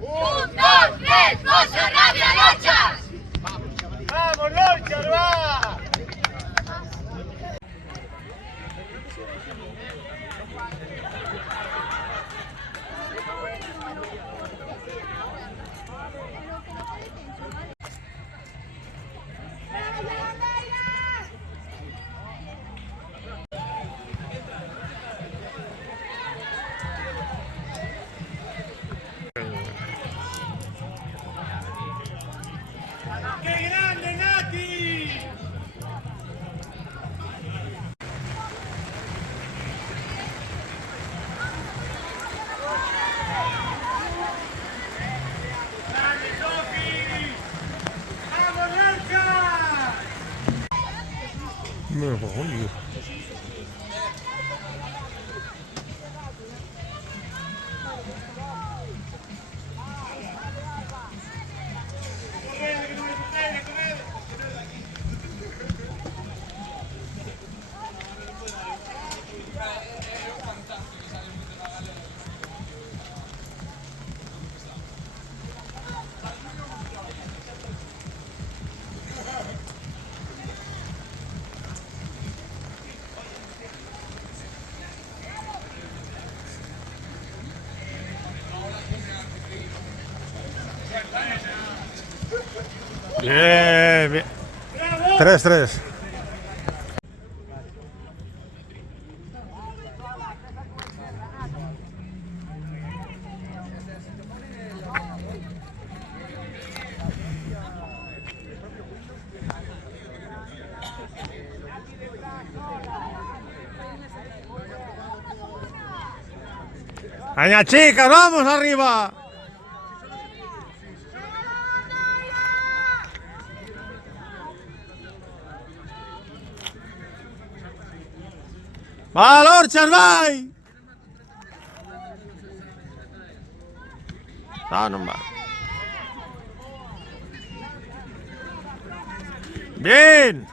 Un, dos, tres, Mosso Rabia Lorchas. ¡Vamos, Lorchas, va! ¡Qué grande, Nati! ¡Grande, Sofi! ¡Vamos, Lorchas! Me voy. Bien, bien. 3-3. ¡Aña chica, vamos arriba! ¡Va, Lorchas, va! No, no va. Bien.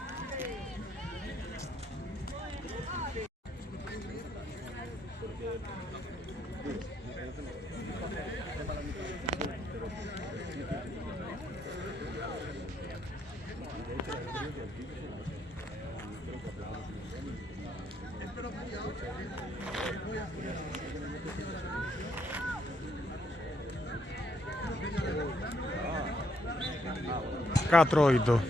Catroito.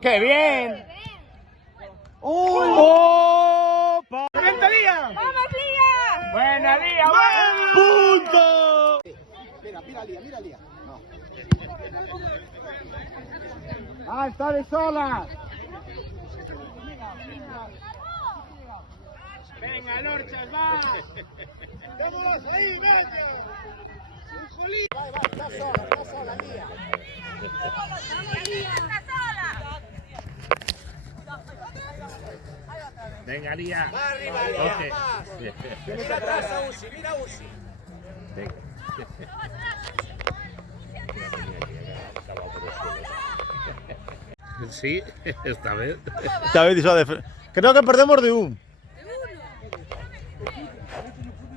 ¡Qué bien! ¡Opa! ¡Vente, Lía! ¡Vamos, Lía! ¡Buena, Lía! ¡Buena! ¡Punto! Mira, Lía. No. ¡Ah, está de sola! ¡Venga, Lorchas, va! ¡Vamos ahí, medio! ¡Un jolín! Va, está sola, Lía. ¡Está sola! Venga, Lía. Va arriba, Lía, Doce. más. Mira atrás a Uzi, mira a Uzi. Venga. Sí, esta vez. Esta vez hizo creo que perdemos de un.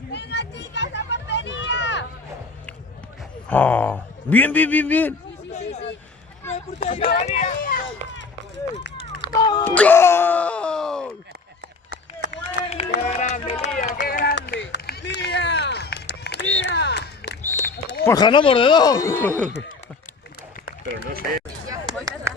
Venga, chicas, a portería. Oh, bien, bien, bien, bien. ¡Gol! ¡Qué grande, Lía! ¡Qué grande! ¡Lía! ¡Lía! Pues ganamos de dos. Pero no sé. Ya, voy a